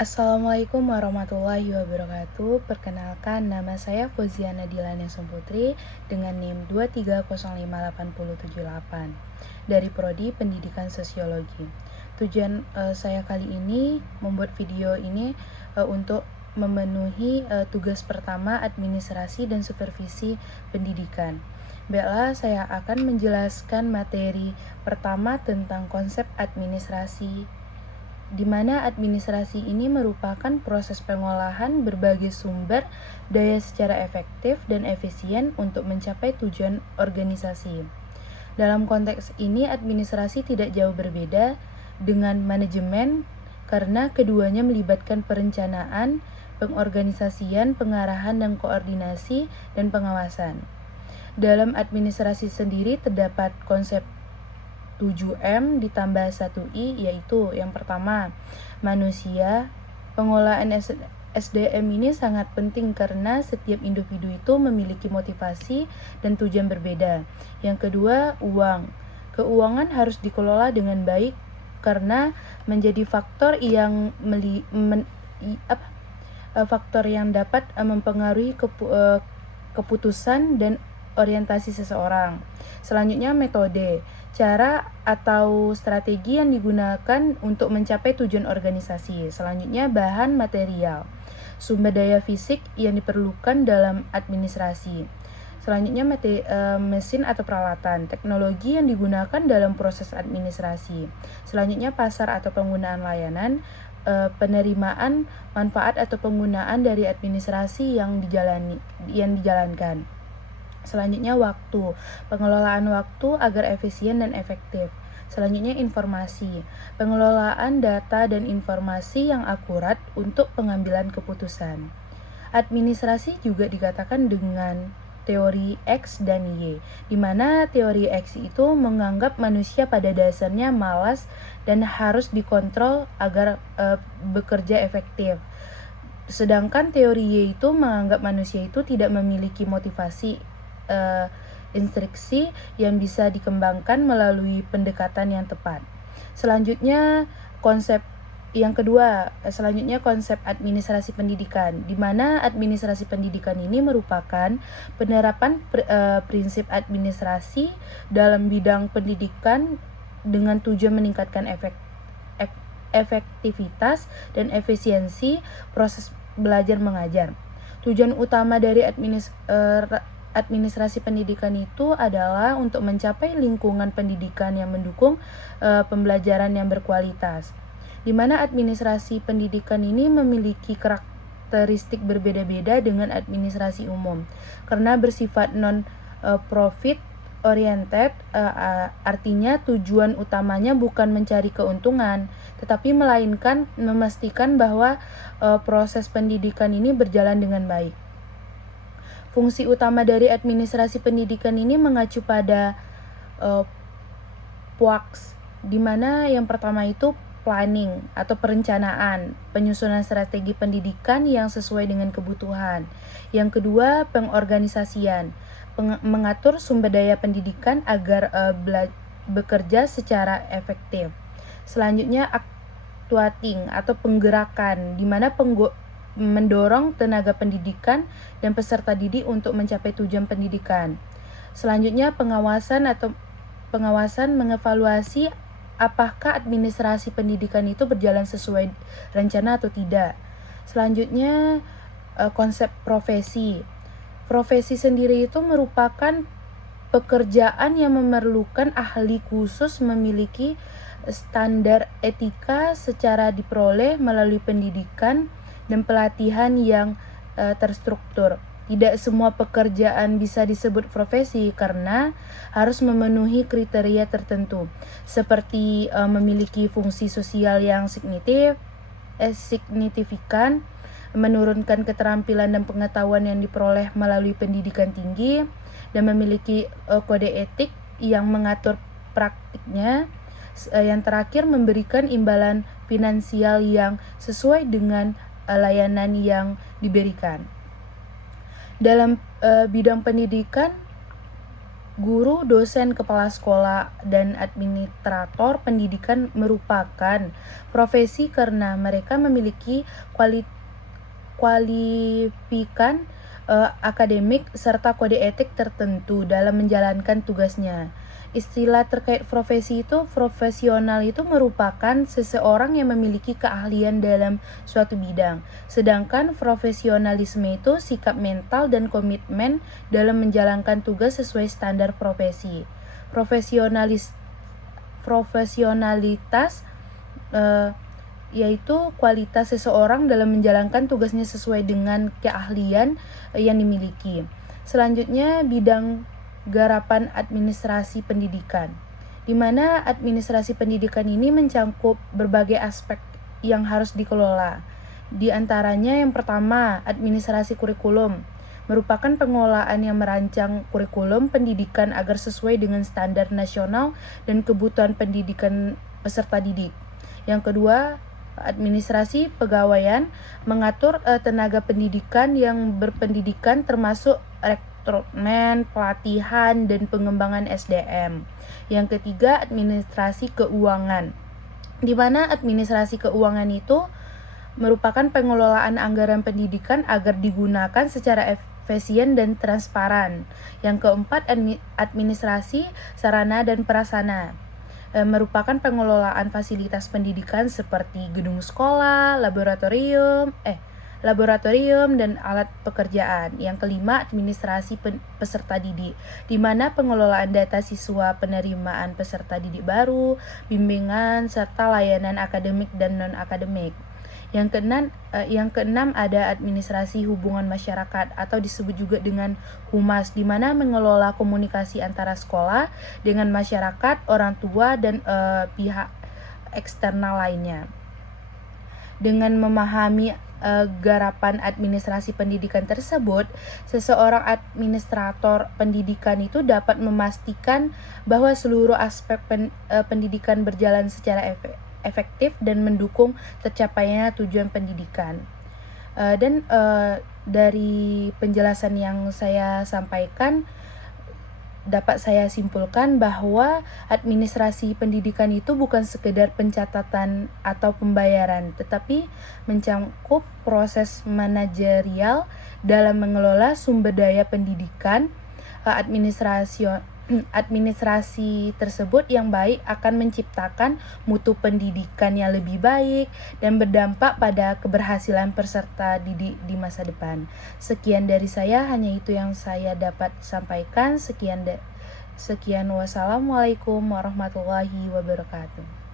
Assalamualaikum warahmatullahi wabarakatuh. Perkenalkan, nama saya Fauziana Dilania Sumputri dengan NIM 2305878 dari Prodi Pendidikan Sosiologi. Tujuan saya kali ini membuat video ini untuk memenuhi tugas pertama administrasi dan supervisi pendidikan. Baiklah, saya akan menjelaskan materi pertama tentang konsep administrasi, di mana administrasi ini merupakan proses pengolahan berbagai sumber daya secara efektif dan efisien untuk mencapai tujuan organisasi. Dalam konteks ini, administrasi tidak jauh berbeda dengan manajemen karena keduanya melibatkan perencanaan, pengorganisasian, pengarahan dan koordinasi, dan pengawasan. Dalam administrasi sendiri terdapat konsep 7M ditambah 1I, yaitu yang pertama, manusia. Pengolahan SDM ini sangat penting karena setiap individu itu memiliki motivasi dan tujuan berbeda. Yang kedua, uang. Keuangan harus dikelola dengan baik karena menjadi faktor yang dapat mempengaruhi keputusan dan orientasi seseorang. Selanjutnya, metode, cara atau strategi yang digunakan untuk mencapai tujuan organisasi. Selanjutnya, bahan material, sumber daya fisik yang diperlukan dalam administrasi. Selanjutnya, mesin atau peralatan, teknologi yang digunakan dalam proses administrasi. Selanjutnya, pasar atau penggunaan layanan, penerimaan manfaat atau penggunaan dari administrasi yang dijalankan. Selanjutnya, waktu, pengelolaan waktu agar efisien dan efektif. Selanjutnya, informasi, pengelolaan data dan informasi yang akurat untuk pengambilan keputusan. Administrasi juga dikatakan dengan teori X dan Y, di mana teori X itu menganggap manusia pada dasarnya malas dan harus dikontrol agar bekerja efektif. Sedangkan teori Y itu menganggap manusia itu tidak memiliki motivasi instruksi yang bisa dikembangkan melalui pendekatan yang tepat. Selanjutnya, konsep administrasi pendidikan, di mana administrasi pendidikan ini merupakan penerapan prinsip administrasi dalam bidang pendidikan dengan tujuan meningkatkan efektivitas dan efisiensi proses belajar mengajar. Tujuan utama dari administrasi pendidikan itu adalah untuk mencapai lingkungan pendidikan yang mendukung pembelajaran yang berkualitas, di mana administrasi pendidikan ini memiliki karakteristik berbeda-beda dengan administrasi umum karena bersifat non-profit oriented, artinya tujuan utamanya bukan mencari keuntungan, tetapi melainkan memastikan bahwa proses pendidikan ini berjalan dengan baik. Fungsi utama dari administrasi pendidikan ini mengacu pada PWAKS, di mana yang pertama itu planning atau perencanaan, penyusunan strategi pendidikan yang sesuai dengan kebutuhan. Yang kedua, pengorganisasian, mengatur sumber daya pendidikan agar bekerja secara efektif. Selanjutnya, actuating atau penggerakan, di mana mendorong tenaga pendidikan dan peserta didik untuk mencapai tujuan pendidikan. Selanjutnya, pengawasan mengevaluasi apakah administrasi pendidikan itu berjalan sesuai rencana atau tidak. Selanjutnya, konsep profesi. Profesi sendiri itu merupakan pekerjaan yang memerlukan ahli khusus memiliki standar etika secara diperoleh melalui pendidikan dan pelatihan yang terstruktur. Tidak semua pekerjaan bisa disebut profesi karena harus memenuhi kriteria tertentu, seperti memiliki fungsi sosial yang signifikan, menurunkan keterampilan dan pengetahuan yang diperoleh melalui pendidikan tinggi, dan memiliki kode etik yang mengatur praktiknya. Yang terakhir, memberikan imbalan finansial yang sesuai dengan layanan yang diberikan. Dalam bidang pendidikan Guru, dosen, kepala sekolah, dan administrator pendidikan merupakan profesi karena mereka memiliki kualifikan akademik serta kode etik tertentu dalam menjalankan tugasnya. Istilah terkait profesi itu, profesional itu merupakan seseorang yang memiliki keahlian dalam suatu bidang. Sedangkan profesionalisme itu sikap mental dan komitmen dalam menjalankan tugas sesuai standar profesi. Profesionalitas yaitu kualitas seseorang dalam menjalankan tugasnya sesuai dengan keahlian yang dimiliki. Selanjutnya, bidang garapan administrasi pendidikan, di mana administrasi pendidikan ini mencangkup berbagai aspek yang harus dikelola. Di antaranya yang pertama, administrasi kurikulum, merupakan pengelolaan yang merancang kurikulum pendidikan agar sesuai dengan standar nasional dan kebutuhan pendidikan peserta didik. Yang kedua, administrasi pegawaian, mengatur tenaga pendidikan yang berpendidikan termasuk rekrutmen, pelatihan, dan pengembangan SDM. Yang ketiga, administrasi keuangan, di mana administrasi keuangan itu merupakan pengelolaan anggaran pendidikan agar digunakan secara efisien dan transparan. Yang keempat, administrasi sarana dan prasarana, merupakan pengelolaan fasilitas pendidikan seperti gedung sekolah, laboratorium dan alat pekerjaan. Yang kelima, administrasi peserta didik, di mana pengelolaan data siswa, penerimaan peserta didik baru, bimbingan serta layanan akademik dan non-akademik. Yang keenam ada administrasi hubungan masyarakat atau disebut juga dengan humas, di mana mengelola komunikasi antara sekolah dengan masyarakat, orang tua, dan pihak eksternal lainnya. Dengan memahami garapan administrasi pendidikan tersebut, seseorang administrator pendidikan itu dapat memastikan bahwa seluruh aspek pendidikan berjalan secara efektif dan mendukung tercapainya tujuan pendidikan. Dari penjelasan yang saya sampaikan, dapat saya simpulkan bahwa administrasi pendidikan itu bukan sekedar pencatatan atau pembayaran, tetapi mencangkup proses manajerial dalam mengelola sumber daya pendidikan. Administrasi tersebut yang baik akan menciptakan mutu pendidikan yang lebih baik dan berdampak pada keberhasilan peserta didik di masa depan. Sekian dari saya, hanya itu yang saya dapat sampaikan. Sekian, wassalamualaikum warahmatullahi wabarakatuh.